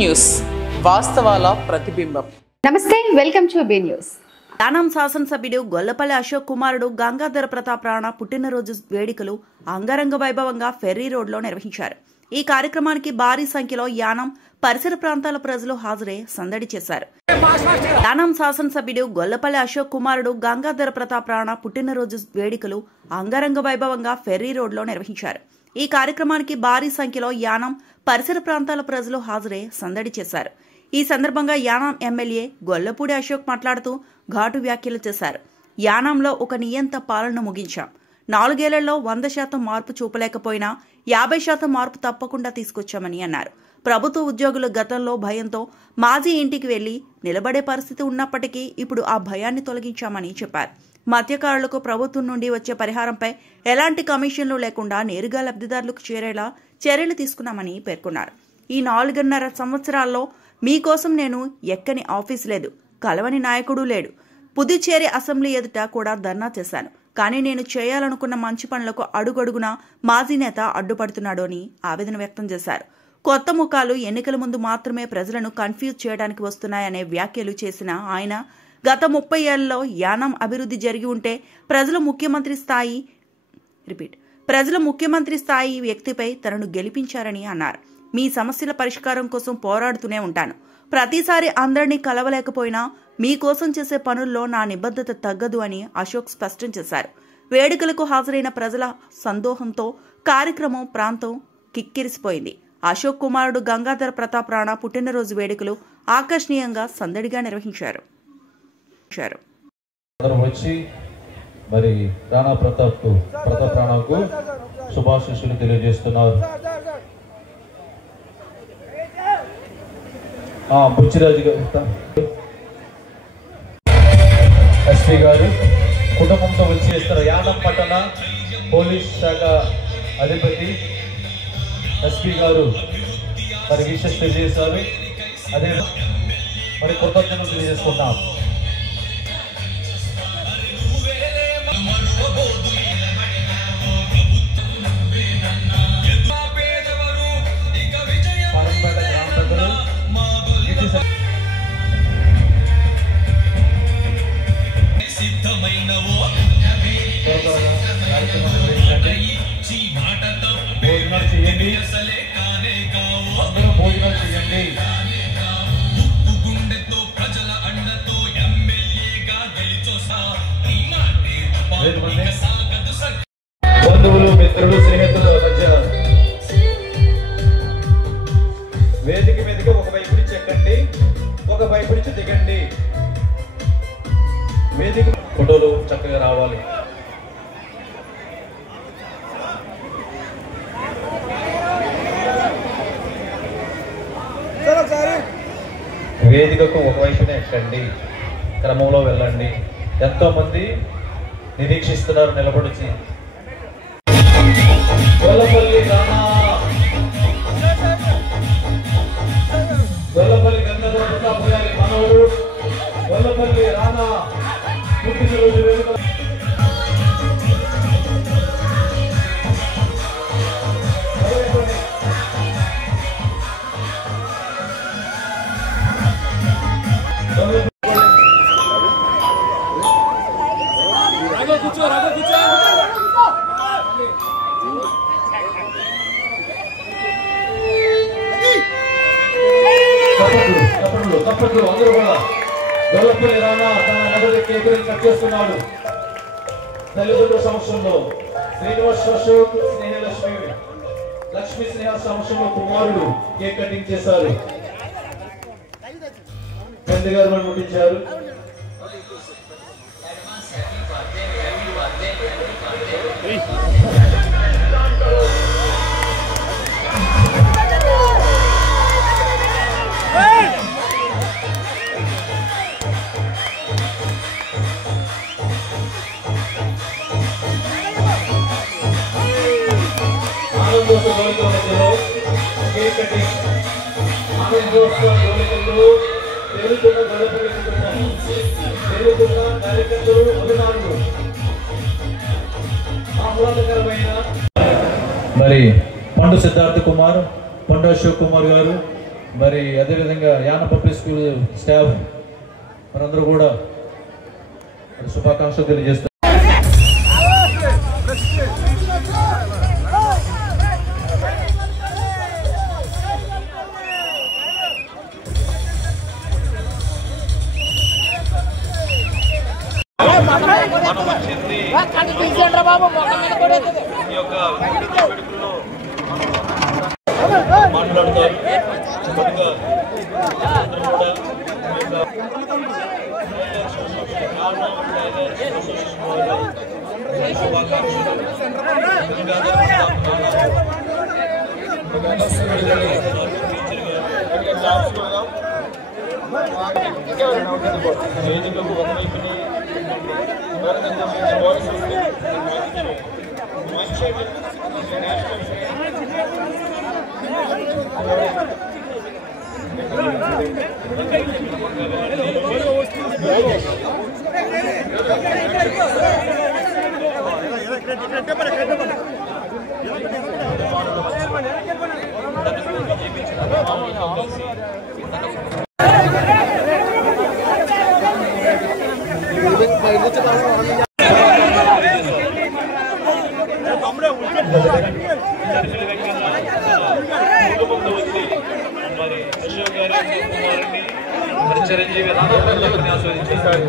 News వాస్తవాల ప్రతిబింబం. నమస్తే, welcome to be news. Yanam శాసనసభ్యుడు గొల్లపల్లి అశోక్ కుమారుడు గంగాధర ప్రతాప్ రాణా పుట్టినరోజు వేడుకలు అంగరంగ వైభవంగా ఫెర్రీ రోడ్లో నిర్వహించారు. ఈ కార్యక్రమానికి భారీ సంఖ్యలో యానాం పరిసర ప్రాంతాల ప్రజలు హాజరై సందడి చేశారు. యానాం శాసనసభ్యుడు గొల్లపల్లి అశోక్ కుమారుడు గంగాధర ప్రతాప్ రాణా పుట్టినరోజు వేడుకలు అంగరంగ వైభవంగా ఫెర్రీ రోడ్లో నిర్వహించారు. ఈ కార్యక్రమానికి భారీ సంఖ్యలో యానాం పరిసర ప్రాంతాల ప్రజలు హాజరై సందడి చేశారు. ఈ సందర్భంగా యానాం ఎమ్మెల్యే గొల్లపూడి అశోక్ మాట్లాడుతూ ఘాటు వ్యాఖ్యలు చేశారు. యానాంలో ఒక నియంత పాలన ముగించాం. 4 ఏళ్లలో 100% మార్పు చూపలేకపోయినా 50% మార్పు తప్పకుండా తీసుకొచ్చామని అన్నారు. ప్రభుత్వ ఉద్యోగులు గతంలో భయంతో మాజీ ఇంటికి వెళ్లి నిలబడే పరిస్థితి ఉన్నప్పటికీ ఇప్పుడు ఆ భయాన్ని తొలగించామని చెప్పారు. మత్స్యకారులకు ప్రభుత్వం నుండి వచ్చే పరిహారంపై ఎలాంటి కమిషన్లు లేకుండా నేరుగా లబ్ధిదారులకు చేరేలా చర్యలు తీసుకున్నామని పేర్కొన్నారు. ఈ 4.5 సంవత్సరాల్లో మీకోసం నేను ఎక్కని ఆఫీస్ లేదు, కలవని నాయకుడు లేడు. పుదుచ్చేరి అసెంబ్లీ ఎదుట కూడా ధర్నా చేశాను. కానీ నేను చేయాలనుకున్న మంచి పనులకు అడుగడుగునా మాజీ నేత అడ్డుపడుతున్నాడు అని ఆవేదన వ్యక్తం చేశారు. కొత్త ముఖాలు ఎన్నికల ముందు మాత్రమే ప్రజలను కన్ఫ్యూజ్ చేయడానికి వస్తున్నాయనే వ్యాఖ్యలు చేసిన ఆయన గత 30 ఏళ్లలో యానాం అభివృద్ధి జరిగి ఉంటే ప్రజల ముఖ్యమంత్రి స్థాయి వ్యక్తిపై తనను గెలిపించారని అన్నారు. మీ సమస్యల పరిష్కారం కోసం పోరాడుతూనే ఉంటాను. ప్రతిసారి అందరినీ కలవలేకపోయినా మీకోసం చేసే పనుల్లో నా నిబద్ధత తగ్గదు అని అశోక్ స్పష్టం చేశారు. వేడుకలకు హాజరైన ప్రజల సందోహంతో కార్యక్రమం ప్రాంతం కిక్కిరిసిపోయింది. అశోక్ కుమారుడు గంగాధర ప్రతాప్ రాణా పుట్టినరోజు వేడుకలు ఆకర్షణీయంగా సందడిగా నిర్వహించారు. వచ్చి మరి రాణా ప్రతాప్ రాణాకు శుభాశీస్సులు తెలియజేస్తున్నారు. బుచ్చిరాజు గారు, ఎస్పీ గారు కుటుంబంతో వచ్చి చేస్తారు. యానాం పట్టణ పోలీస్ శాఖ అధిపతి ఎస్పీ గారు మరి విషెస్ తెలియజేశారు. అదే మరి కృతజ్ఞతలు తెలియజేసుకున్నాం. భోజనాలు చేయండి, అందరూ భోజనాలు చేయండి. బంధువులు, మిత్రులు, స్నేహితుల మధ్య వేదిక మీదకి ఒక వైపు నుంచి ఎక్కండి, ఒక వైపు నుంచి దిగండి. వేదిక ఫోటోలు చక్కగా రావాలి. వేదికకు ఒకవైపునే ఎక్కండి, క్రమంలో వెళ్ళండి. ఎంతో మంది నిరీక్షిస్తున్నారు నిలబడిచి. గొల్లపల్లి గంగాధర ప్రతాప్ గారి మనవడు గొల్లపల్లి రాణా పుట్టినరోజు వేడుక తప్పట్లు అందరూ కూడా. గొల్లపల్లి రాణా తన మొదటి కేకుని కట్ చేస్తున్నాడు. తల్లిదండ్రుల సమక్షంలో శ్రీనివాస్ అశోక్, లక్ష్మీ స్నేహ సమక్షంలో కుమారుడు కేక్ కటింగ్ చేశారు. తండ్రి గారు మనం ముట్టించారు. మరి పండు సిద్ధార్థ కుమార్, పండు అశోక్ కుమార్ గారు, మరి అదేవిధంగా యాన పబ్లిక్ స్కూల్ స్టాఫ్ మనందరూ కూడా శుభాకాంక్షలు తెలియజేస్తారు. మాట్లాడతారు వేదికకు ఒకవైపుని చిరంజీవి ఆస్వాదించారు.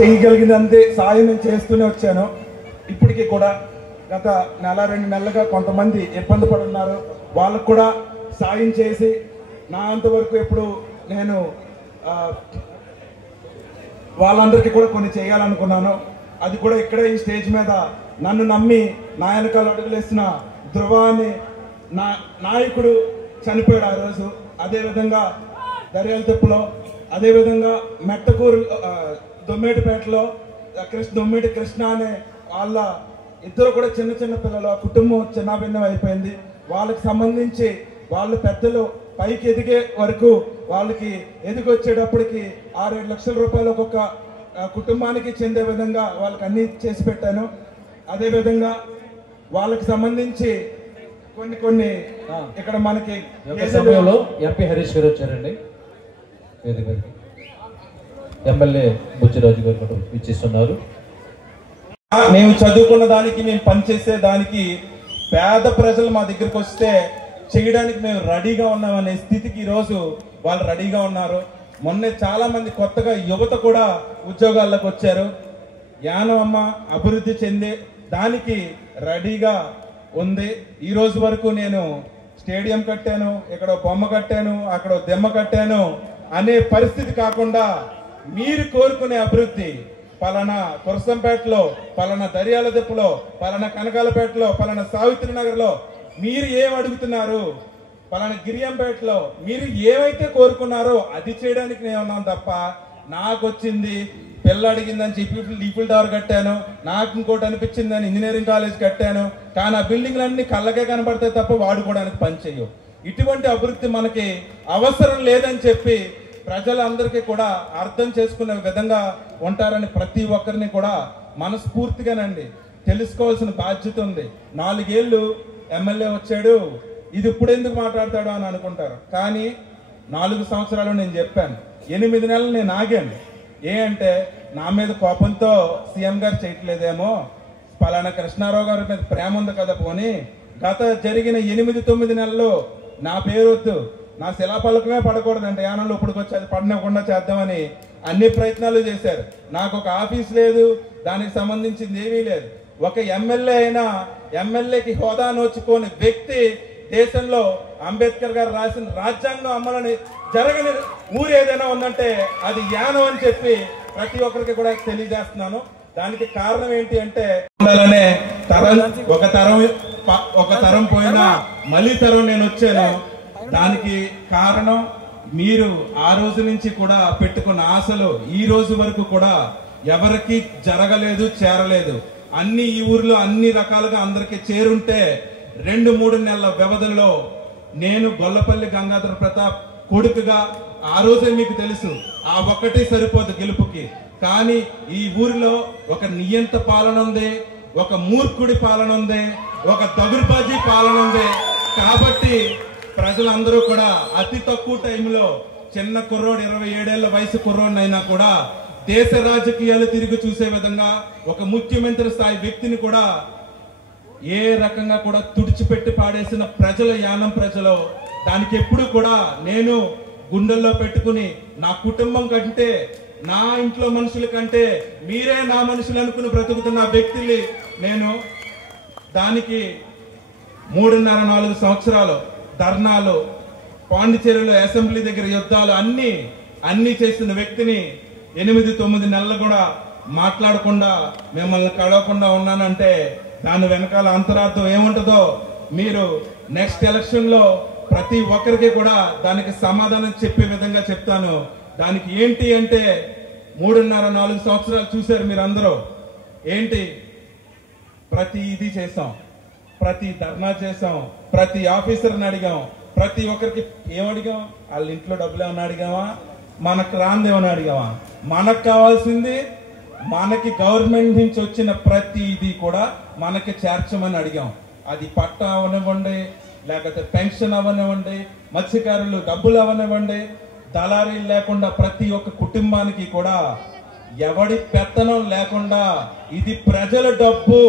చేయగలిగినంతే సాయం నేను చేస్తూనే వచ్చాను. ఇప్పటికీ కూడా గత నెల 2 నెలలుగా కొంతమంది ఇబ్బంది పడున్నారు. వాళ్ళకు కూడా సాయం చేసి నా అంతవరకు ఎప్పుడు నేను వాళ్ళందరికీ కూడా కొన్ని చేయాలనుకున్నాను. అది కూడా ఇక్కడే ఈ స్టేజ్ మీద నన్ను నమ్మి నా వెనకాల అడుగులేసిన ధృవ అనే నా నాయకుడు చనిపోయాడు ఆ రోజు. అదేవిధంగా దర్యాలతిప్పలో, అదేవిధంగా మెట్టకూరు దొమ్మేటిపేటలో దొమ్మేటి కృష్ణ అనే వాళ్ళ ఇద్దరు కూడా చిన్న చిన్న పిల్లలు. కుటుంబం చిన్నభిన్నం అయిపోయింది. వాళ్ళకి సంబంధించి వాళ్ళు పెద్దలు పైకి ఎదిగే వరకు వాళ్ళకి ఎదిగొచ్చేటప్పటికి 6-7 లక్షల రూపాయలు ఒక్కొక్క కుటుంబానికి చెందే విధంగా వాళ్ళకి అన్ని చేసి పెట్టాను. అదేవిధంగా వాళ్ళకి సంబంధించి కొన్ని ఇక్కడ మనకి సమయంలో ఎంపీ హరీష్ గారు వచ్చారండి, ఎమ్మెల్యే బుచ్చిరాజు గారు కూడా ఇచ్చిస్తున్నారు. మేము చదువుకున్న దానికి, మేము పనిచేసే దానికి పేద ప్రజలు మా దగ్గరికి వస్తే చేయడానికి మేము రెడీగా ఉన్నామనే స్థితికి ఈరోజు వాళ్ళు రెడీగా ఉన్నారు. మొన్నే చాలా మంది కొత్తగా యువత కూడా ఉద్యోగాల్లోకి వచ్చారు. యానం అమ్మ అభివృద్ధి చెందే దానికి రెడీగా ఉంది. ఈ రోజు వరకు నేను స్టేడియం కట్టాను, ఇక్కడ బొమ్మ కట్టాను, అక్కడ దెమ్మ కట్టాను అనే పరిస్థితి కాకుండా మీరు కోరుకునే అభివృద్ధి పలానా కురసంపేటలో, పలానా దర్యాలదిప్పలో, పలానా కనకాలపేటలో, పలానా సావిత్రి నగర్లో మీరు ఏం అడుగుతున్నారు, పలానా గిరియంపేటలో మీరు ఏమైతే కోరుకున్నారో అది చేయడానికి నేను ఉన్నాను తప్ప నాకు వచ్చింది పిల్ల అడిగిందని చెప్పి ఈఫిల్ టవర్ కట్టాను, నాకు ఇంకోటి అనిపించిందని ఇంజనీరింగ్ కాలేజ్ కట్టాను. కానీ ఆ బిల్డింగ్లన్నీ కళ్ళకే కనబడతాయి తప్ప వాడుకోవడానికి పనిచేయవు. ఇటువంటి అభివృద్ధి మనకి అవసరం లేదని చెప్పి ప్రజలందరికీ కూడా అర్థం చేసుకునే విధంగా ఉంటారని ప్రతి ఒక్కరిని కూడా మనస్ఫూర్తిగానండి తెలుసుకోవాల్సిన బాధ్యత ఉంది. 4 ఏళ్ళు ఎమ్మెల్యే వచ్చాడు, ఇది ఇప్పుడు ఎందుకు మాట్లాడతాడు అని అనుకుంటారు. కానీ 4 సంవత్సరాలు నేను చెప్పాను, 8 నెలలు నేను ఆగాను. అంటే నా మీద కోపంతో సీఎం గారు చేయట్లేదేమో, పలానా కృష్ణారావు గారి మీద ప్రేమ ఉంది కదా పోనీ, గత జరిగిన 8-9 నెలల్లో నా పేరు వద్దు, నా శిలాపలకమే పడకూడదంటే యానంలో ఇప్పటికొచ్చి అది పడనివ్వకుండా చేద్దామని అన్ని ప్రయత్నాలు చేశారు. నాకు ఒక ఆఫీస్ లేదు, దానికి సంబంధించింది ఏమీ లేదు. ఒక ఎమ్మెల్యే అయినా ఎమ్మెల్యేకి హోదా నోచుకోని వ్యక్తి దేశంలో అంబేద్కర్ గారు రాసిన రాజ్యాంగం అమలని జరగని ఊరు ఏదైనా ఉందంటే అది యానం అని చెప్పి ప్రతి ఒక్కరికి కూడా తెలియజేస్తున్నాను. దానికి కారణం ఏంటి అంటే ఒక తరం పోయినా మళ్ళీ తరం నేను వచ్చాను. దానికి కారణం మీరు ఆ రోజు నుంచి కూడా పెట్టుకున్న ఆశలు ఈ రోజు వరకు కూడా ఎవరికి జరగలేదు, చేరలేదు. అన్ని ఈ ఊర్లో అన్ని రకాలుగా అందరికి చేరుంటే 2-3 నెలల వ్యవధిలో నేను గొల్లపల్లి గంగాధర ప్రతాప్ కొడుకుగా ఆ రోజే మీకు తెలుసు ఆ ఒక్కటే సరిపోదు గెలుపుకి. కానీ ఈ ఊరిలో ఒక నియంత పాలన ఉంది, ఒక మూర్ఖుడి పాలన ఉంది, ఒక దగురుబాజీ పాలన ఉంది. కాబట్టి ప్రజలందరూ కూడా అతి తక్కువ టైంలో చిన్న కుర్రోడు 27 ఏళ్ల వయసు కుర్రోడినైనా కూడా దేశ రాజకీయాలు తిరిగి చూసే విధంగా ఒక ముఖ్యమంత్రి స్థాయి వ్యక్తిని కూడా ఏ రకంగా కూడా తుడిచిపెట్టి పాడేసిన ప్రజల యానం ప్రజలు. దానికి ఎప్పుడు కూడా నేను గుండెల్లో పెట్టుకుని నా కుటుంబం కంటే, నా ఇంట్లో మనుషుల కంటే మీరే నా మనుషులు అనుకుని బ్రతుకుతున్న వ్యక్తిని నేను. దానికి 3.5-4 సంవత్సరాలు ధర్నాలు, పాండిచేరిలో అసెంబ్లీ దగ్గర యుద్ధాలు అన్ని చేసిన వ్యక్తిని 8-9 నెలలు కూడా మాట్లాడకుండా మిమ్మల్ని కలవకుండా ఉన్నానంటే దాని వెనకాల అంతరార్థం ఏముంటుందో మీరు నెక్స్ట్ ఎలక్షన్ లో ప్రతి ఒక్కరికి కూడా దానికి సమాధానం చెప్పే విధంగా చెప్తాను. దానికి ఏంటి అంటే 3.5-4 సంవత్సరాలు చూశారు మీరందరూ. ఏంటి ప్రతి ఇది చేసాం, ప్రతి ధర్నా చేసాం, ప్రతి ఆఫీసర్ని అడిగాం, ప్రతి ఒక్కరికి ఏమడిగాం, వాళ్ళ ఇంట్లో డబ్బులు ఏమన్నా అడిగామా, మనకు రాందేమని అడిగామా? మనకు కావాల్సింది మనకి గవర్నమెంట్ నుంచి వచ్చిన ప్రతి ఇది కూడా మనకి చేర్చమని అడిగాం. అది పట్టా అవనివ్వండి, లేకపోతే పెన్షన్ అవనివ్వండి, మత్స్యకారులు డబ్బులు అవనివ్వండి, దళారీలు లేకుండా ప్రతి ఒక్క కుటుంబానికి కూడా ఎవడి పెత్తనం లేకుండా ఇది ప్రజల డబ్బు,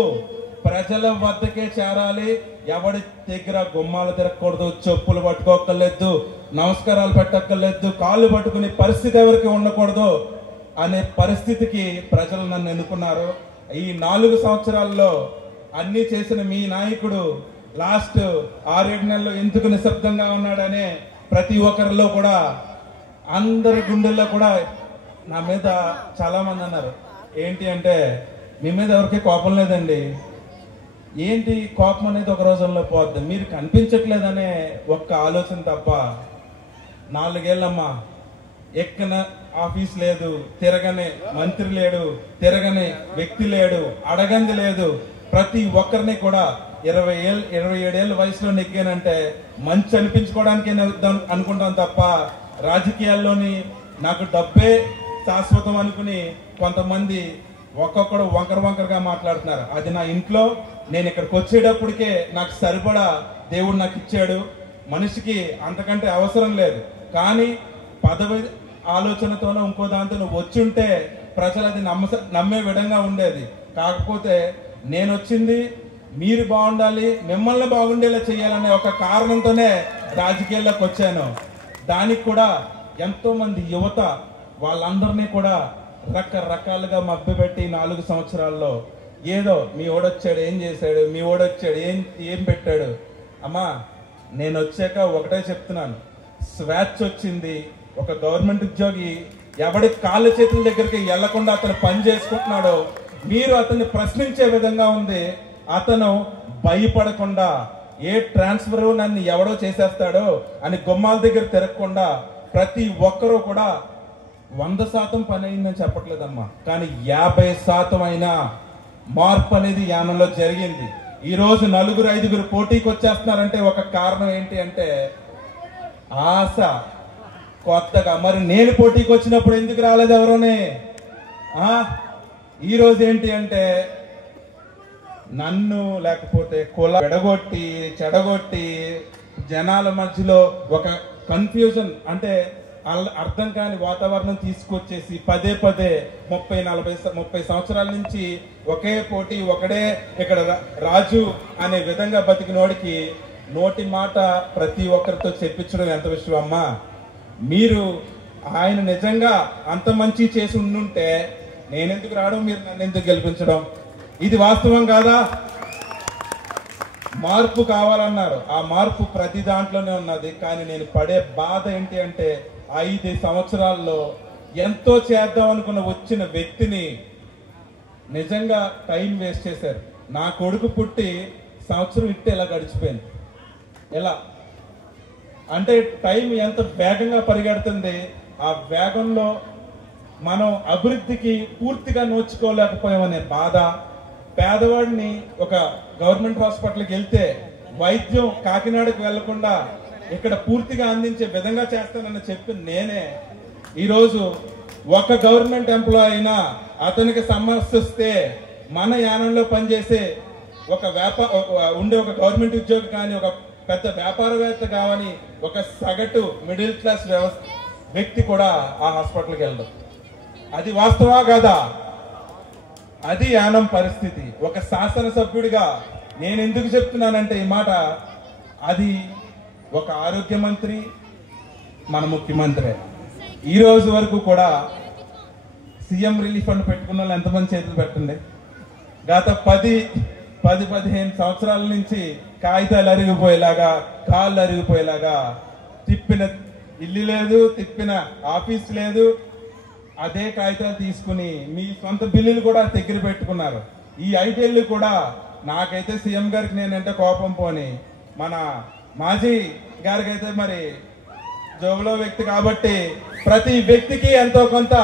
ప్రజల వద్దకే చేరాలి. ఎవడి దగ్గర గుమ్మాలు తిరగకూడదు, చెప్పులు పట్టుకోక్కర్లేదు, నమస్కారాలు పెట్టక్కర్లేదు, కాళ్ళు పట్టుకునే పరిస్థితి ఎవరికి ఉండకూడదు. అనే పరిస్థితికి ప్రజలు నన్ను ఎన్నుకున్నారు. ఈ 4 సంవత్సరాల్లో అన్ని చేసిన మీ నాయకుడు లాస్ట్ 6-7 నెలలు ఎందుకు నిశ్శబ్దంగా ఉన్నాడనే ప్రతి ఒక్కరిలో కూడా, అందరి గుండెల్లో కూడా నా మీద చాలా మంది అన్నారు, ఏంటి అంటే మీ మీద ఎవరికి కోపం లేదండి, ఏంటి కోపం అనేది ఒక రోజుల్లో పోద్ది, మీరు కనిపించట్లేదనే ఒక్క ఆలోచన తప్ప. 4 ఏళ్ళమ్మా, ఎక్కన ఆఫీస్ లేదు, తిరగని మంత్రి లేడు, తిరగని వ్యక్తి లేడు, అడగంది లేదు. ప్రతి ఒక్కరిని కూడా 27 ఏళ్ళ వయసులో నెగ్గానంటే మంచి అనిపించుకోవడానికి అనుకుంటాను తప్ప రాజకీయాల్లోని నాకు డబ్బే శాశ్వతం అనుకుని కొంతమంది ఒక్కొక్కడు వంకరగా మాట్లాడుతున్నారు. అది నా ఇంట్లో నేను ఇక్కడికి వచ్చేటప్పటికే నాకు సరిపడా దేవుడు నాకు ఇచ్చాడు. మనిషికి అంతకంటే అవసరం లేదు. కానీ పదవి ఆలోచనతోనో ఇంకో దాంతో నువ్వు వచ్చుంటే ప్రజలు అది నమ్మే విధంగా ఉండేది. కాకపోతే నేను వచ్చింది మీరు బాగుండాలి, మిమ్మల్ని బాగుండేలా చేయాలనే ఒక కారణంతోనే రాజకీయాల్లోకి వచ్చాను. దానికి కూడా ఎంతో మంది యువత వాళ్ళందరినీ కూడా రకరకాలుగా మభ్యపెట్టి 4 సంవత్సరాల్లో ఏదో మీ ఓడొచ్చాడు ఏం చేశాడు, మీ ఓడొచ్చాడు ఏం పెట్టాడు. అమ్మా నేను వచ్చాక ఒకటే చెప్తున్నాను, స్వేచ్ఛ వచ్చింది. ఒక గవర్నమెంట్ ఉద్యోగి ఎవడి కాళ్ళ చేతుల దగ్గరికి వెళ్లకుండా అతను పని చేసుకుంటున్నాడో మీరు అతన్ని ప్రశ్నించే విధంగా ఉంది. అతను భయపడకుండా ఏ ట్రాన్స్ఫర్ నన్ను ఎవడో చేసేస్తాడో అని గుమ్మాల దగ్గర తిరగకుండా ప్రతి ఒక్కరూ కూడా 100% పని అయిందని చెప్పట్లేదమ్మా, కానీ 50% అయినా మార్పు అనేది యానంలో జరిగింది. ఈ రోజు 4-5 పోటీకి వచ్చేస్తున్నారంటే ఒక కారణం ఏంటి అంటే ఆశ కొత్తగా. మరి నేను పోటీకి వచ్చినప్పుడు ఎందుకు రాలేదు ఎవరోనే? ఈ రోజు ఏంటి అంటే నన్ను లేకపోతే కుల విడగొట్టి చెడగొట్టి జనాల మధ్యలో ఒక కన్ఫ్యూజన్ అంటే అర్థం కాని వాతావరణం తీసుకొచ్చేసి పదే 30-40 సంవత్సరాల నుంచి ఒకే పోటీ ఒకడే ఇక్కడ రాజు అనే విధంగా బతికినోడికి నోటి మాట ప్రతి ఒక్కరితో చెప్పించడం ఎంత విషయం అమ్మా. మీరు ఆయన నిజంగా అంత మంచి చేసి ఉండుంటే నేనెందుకు రావడం, మీరు నన్ను ఎందుకు గెలిపించడం? ఇది వాస్తవం కాదా? మార్పు కావాలన్నారు, ఆ మార్పు ప్రతి దాంట్లోనే ఉన్నది. కానీ నేను పడే బాధ ఏంటి అంటే 5 సంవత్సరాల్లో ఎంతో చేద్దాం అనుకున్న వచ్చిన వ్యక్తిని నిజంగా టైం వేస్ట్ చేశారు. నా కొడుకు పుట్టి సంవత్సరం ఇట్టే ఇలా గడిచిపోయింది. ఎలా అంటే టైం ఎంత వేగంగా పరిగెడుతుంది. ఆ వేగంలో మనం అభివృద్ధికి పూర్తిగా నోచుకోలేకపోయామనే బాధ. పేదవాడిని ఒక గవర్నమెంట్ హాస్పిటల్కి వెళ్తే వైద్యం కాకినాడకు వెళ్లకుండా ఇక్కడ పూర్తిగా అందించే విధంగా చేస్తానని చెప్పి నేనే ఈరోజు ఒక గవర్నమెంట్ ఎంప్లాయీ అయినా అతనికి సమస్య వస్తే మన యానంలో పనిచేసే ఒక ఉండే ఒక గవర్నమెంట్ ఉద్యోగి కానీ ఒక పెద్ద వ్యాపారవేత్త కావని ఒక సగటు మిడిల్ క్లాస్ వ్యక్తి కూడా ఆ హాస్పిటల్కి వెళ్ళడం. అది వాస్తవా కాదా? అది యానం పరిస్థితి. ఒక శాసనసభ్యుడిగా నేను ఎందుకు చెప్తున్నానంటే ఈ మాట, అది ఒక ఆరోగ్య మంత్రి మన ముఖ్యమంత్రి ఈ రోజు వరకు కూడా సీఎం రిలీఫ్ ఫండ్ పెట్టుకున్న వాళ్ళు ఎంతమంది చేతులు పెట్టండి. గత 10-15 సంవత్సరాల నుంచి కాగితాలు అరిగిపోయేలాగా కాళ్ళు అరిగిపోయేలాగా తిప్పిన ఇల్లు లేదు, తిప్పిన ఆఫీస్ లేదు. అదే కాగితాలు తీసుకుని మీ సొంత బిల్లులు కూడా దగ్గర పెట్టుకున్నారు. ఈ 5 ఏళ్ళు కూడా నాకైతే సీఎం గారికి నేనంటే కోపం పోని, మన మాజీ గారికి అయితే మరి జోబులో వ్యక్తి కాబట్టి ప్రతి వ్యక్తికి ఎంతో కొంత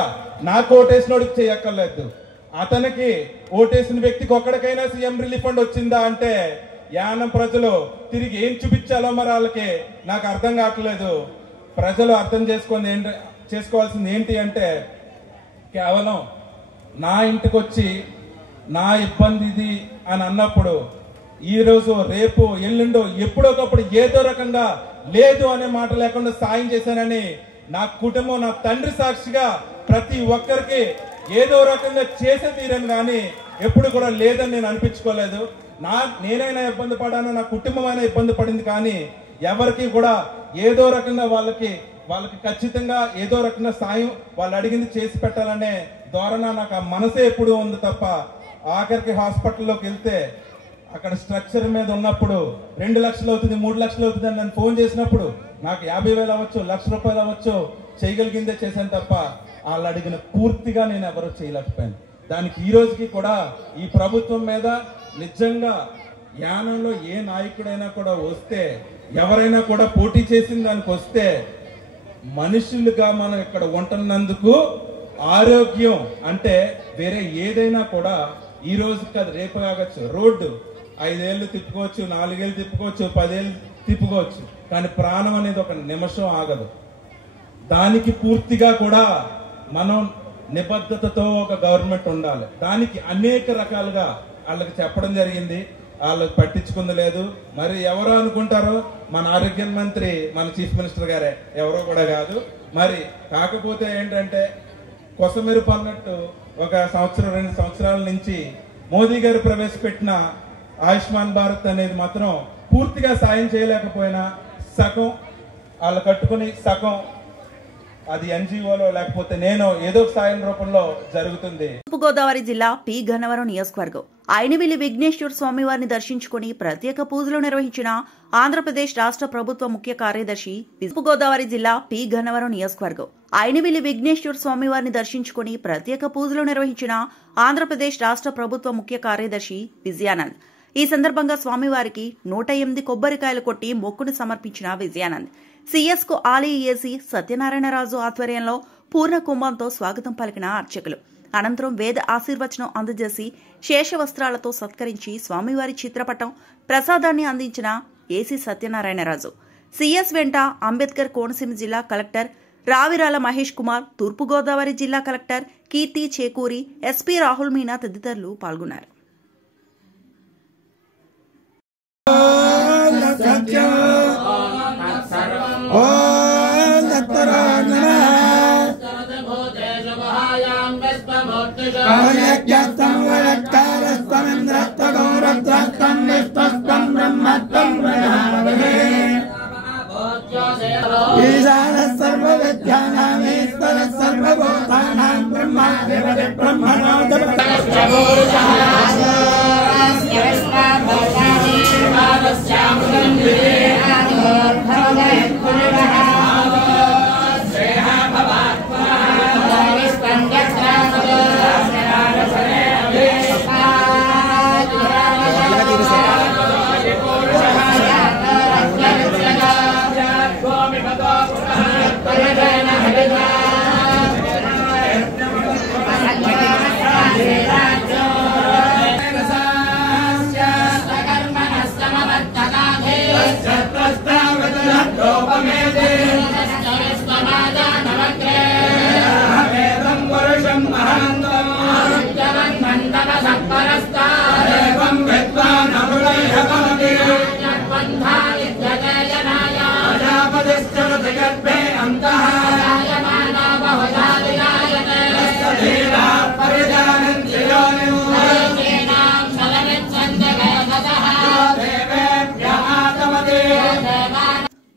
నాకు ఓటేసినోడికి చేయక్కర్లేదు. అతనికి ఓటేసిన వ్యక్తికి ఒక్కడికైనా సీఎం రిలీఫ్ ఫండ్ వచ్చిందా అంటే యానం ప్రజలు తిరిగి ఏం చూపించాలో మరి వాళ్ళకి నాకు అర్థం కావట్లేదు. ప్రజలు అర్థం చేసుకోవాల్సింది ఏంటి అంటే కేవలం నా ఇంటికి వచ్చి నా ఇబ్బంది ఇది అని అన్నప్పుడు ఈ రోజు రేపు ఎల్లుండో ఎప్పుడొకప్పుడు ఏదో రకంగా లేదు అనే మాట లేకుండా సాయం చేశానని నా కుటుంబం నా తండ్రి సాక్షిగా ప్రతి ఒక్కరికి ఏదో రకంగా చేసే తీరని కానీ ఎప్పుడు కూడా లేదని నేను అనిపించుకోలేదు. నేనైనా ఇబ్బంది పడాను, నా కుటుంబం అయినా ఇబ్బంది పడింది, కానీ ఎవరికి కూడా ఏదో రకంగా వాళ్ళకి వాళ్ళకి ఖచ్చితంగా ఏదో రకమైన సాయం వాళ్ళు అడిగింది చేసి పెట్టాలనే ధోరణ నాకు ఆ మనసే ఎప్పుడు ఉంది తప్ప, ఆఖరికి హాస్పిటల్లోకి వెళ్తే అక్కడ స్ట్రక్చర్ మీద ఉన్నప్పుడు 2 లక్షలు అవుతుంది 3 లక్షలు అవుతుంది అని నన్ను ఫోన్ చేసినప్పుడు నాకు 50,000 అవ్వచ్చు, ₹1,00,000 అవ్వచ్చు, చేయగలిగిందే చేశాను తప్ప వాళ్ళు అడిగిన పూర్తిగా నేను ఎవరో చేయలేకపోయాను. దానికి ఈ రోజుకి కూడా ఈ ప్రభుత్వం మీద నిజంగా యానంలో ఏ నాయకుడైనా కూడా వస్తే, ఎవరైనా కూడా పోటీ చేసిన దానికి వస్తే, మనుషులుగా మనం ఇక్కడ ఉంటున్నందుకు ఆరోగ్యం అంటే వేరే ఏదైనా కూడా ఈ రోజు కాదు రేపు కావచ్చు. రోడ్డు 5 ఏళ్ళు తిప్పుకోవచ్చు, 4 ఏళ్ళు తిప్పుకోవచ్చు, 10 ఏళ్ళు తిప్పుకోవచ్చు, కానీ ప్రాణం అనేది ఒక నిమిషం ఆగదు. దానికి పూర్తిగా కూడా మనం నిబద్ధతతో ఒక గవర్నమెంట్ ఉండాలి. దానికి అనేక రకాలుగా వాళ్ళకి చెప్పడం జరిగింది, వాళ్ళకి పట్టించుకుంది లేదు. మరి ఎవరో అనుకుంటారో మన ఆరోగ్య మంత్రి మన చీఫ్ మినిస్టర్ గారే, ఎవరో కూడా కాదు. మరి కాకపోతే ఏంటంటే కొసమెరుపు అన్నట్టు ఒక 1-2 సంవత్సరాల నుంచి మోదీ గారు ప్రవేశపెట్టిన ఆయుష్మాన్ భారత్ అనేది మాత్రం పూర్తిగా సాయం చేయలేకపోయినా సగం వాళ్ళు కట్టుకుని సగం అది ఎన్జిఓలో లేకపోతే నేను ఏదో సాయం రూపంలో జరుగుతుంది. తూర్పుగోదావరి జిల్లా పి గన్నవరం నియోజకవర్గం అయినవిల్లి విఘ్నేశ్వర స్వామివారిని దర్శించుకుని ప్రత్యేక పూజలు నిర్వహించిన ఆంధ్రప్రదేశ్ రాష్ట్ర ప్రభుత్వ ముఖ్య కార్యదర్శి. తూర్పుగోదావరి జిల్లా పి గన్నవరం నియోజకవర్గం అయినవిల్లి విఘ్నేశ్వర స్వామివారిని దర్శించుకుని ప్రత్యేక పూజలు నిర్వహించిన ఆంధ్రప్రదేశ్ రాష్ట్ర ప్రభుత్వ ముఖ్య కార్యదర్శి విజయానంద్. ఈ సందర్భంగా స్వామివారికి 108 కొబ్బరికాయలు కొట్టి మొక్కును సమర్పించిన విజయానంద్ సిఎస్ కు ఆలయ ఏసీ సత్యనారాయణరాజు ఆధ్వర్యంలో పూర్ణ కుంభంతో స్వాగతం పలికిన అర్చకులు. అనంతరం వేద ఆశీర్వచనం అందజేసి శేష వస్త్రాలతో సత్కరించి స్వామివారి చిత్రపటం ప్రసాదాన్ని అందించిన ఏసీ సత్యనారాయణరాజు. సిఎస్ వెంట అంబేద్కర్ కోనసీమ జిల్లా కలెక్టర్ రావిరాల మహేష్ కుమార్, తూర్పుగోదావరి జిల్లా కలెక్టర్ కీర్తి చేకూరి, ఎస్పీ రాహుల్ మీనా తదితరులు పాల్గొన్నారు.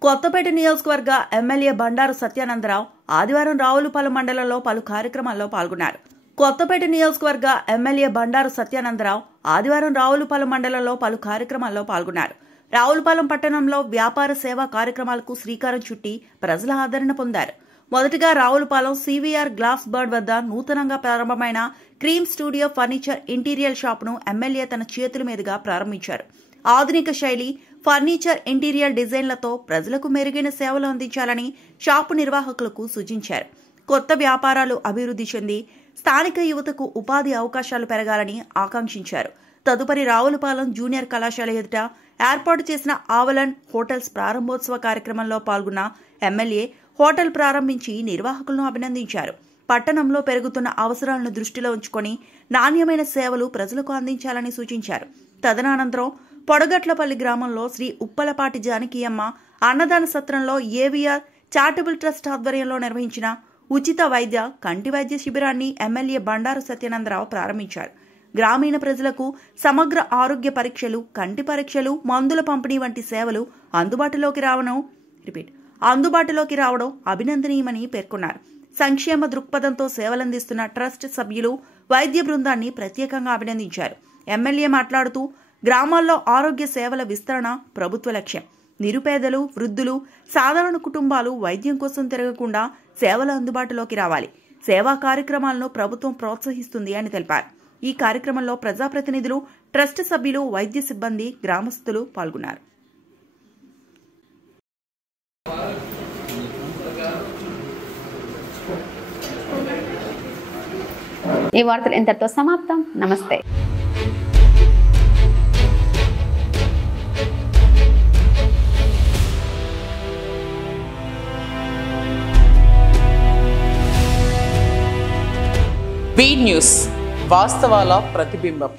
కొత్తపేట నియోజకవర్గ ఎమ్మెల్యే బండారు సత్యానందరావు ఆదివారం రావులపాలెం మండలంలో పలు కార్యక్రమాల్లో పాల్గొన్నారు. కొత్తపేట నియోజకవర్గ ఎమ్మెల్యే బండారు సత్యానందరావు ఆదివారం రావులపాలెం మండలంలో పలు కార్యక్రమాల్లో పాల్గొన్నారు. రావులపాలెం పట్టణంలో వ్యాపార సేవా కార్యక్రమాలకు శ్రీకారం చుట్టి ప్రజల ఆదరణ పొందారు. మొదటిగా రావులపాలెం సివిఆర్ గ్లాస్ బర్డ్ వద్ద నూతనంగా ప్రారంభమైన క్రీమ్ స్టూడియో ఫర్నిచర్ ఇంటీరియర్ షాపును ఎమ్మెల్యే తన చేతుల మీదుగా ప్రారంభించారు. ఆధునిక శైలి ఫర్నిచర్ ఇంటీరియర్ డిజైన్లతో ప్రజలకు మెరుగైన సేవలు అందించాలని షాపు నిర్వాహకులకు సూచించారు. కొత్త వ్యాపారాలు అభివృద్ధి చెంది స్థానిక యువతకు ఉపాధి అవకాశాలు పెరగాలని ఆకాంక్షించారు. తదుపరి రావులపాలెం జూనియర్ కళాశాల ఎదుట ఏర్పాటు చేసిన ఆవలన్ హోటల్స్ ప్రారంభోత్సవ కార్యక్రమంలో పాల్గొన్న ఎమ్మెల్యే హోటల్ ప్రారంభించి నిర్వాహకులను అభినందించారు. పట్టణంలో పెరుగుతున్న అవసరాలను దృష్టిలో ఉంచుకొని నాణ్యమైన సేవలు ప్రజలకు అందించాలని సూచించారు. తదనంతరం పొడగట్లపల్లి గ్రామంలో శ్రీ ఉప్పలపాటి జానకీయమ్మ అన్నదాన సత్రంలో ఏవీఆర్ చారిటబుల్ ట్రస్ట్ ఆధ్వర్యంలో నిర్వహించిన ఉచిత వైద్య కంటి వైద్య శిబిరాన్ని ఎమ్మెల్యే బండారు సత్యానందరావు ప్రారంభించారు. గ్రామీణ ప్రజలకు సమగ్ర ఆరోగ్య పరీక్షలు, కంటి పరీక్షలు, మందుల పంపిణీ వంటి సేవలు అందుబాటులోకి అందుబాటులోకి రావడం అభినందనీయమని పేర్కొన్నారు. సంక్షేమ దృక్పథంతో సేవలందిస్తున్న ట్రస్ట్ సభ్యులు వైద్య బృందాన్ని ప్రత్యేకంగా అభినందించారు. ఎమ్మెల్యే మాట్లాడుతూ గ్రామాల్లో ఆరోగ్య సేవల విస్తరణ ప్రభుత్వ లక్ష్యం. నిరుపేదలు, వృద్ధులు, సాధారణ కుటుంబాలు వైద్యం కోసం తిరగకుండా సేవలు అందుబాటులోకి రావాలి. సేవా కార్యక్రమాలను ప్రభుత్వం ప్రోత్సహిస్తుంది అని తెలిపారు. ఈ కార్యక్రమంలో ప్రజాప్రతినిధులు, ట్రస్ట్ సభ్యులు, వైద్య సిబ్బంది, గ్రామస్తులు పాల్గొన్నారు. ఈ వార్తలు ఇంతటితో సమాప్తం. నమస్తే. బీ న్యూస్, వాస్తవాల ప్రతిబింబం.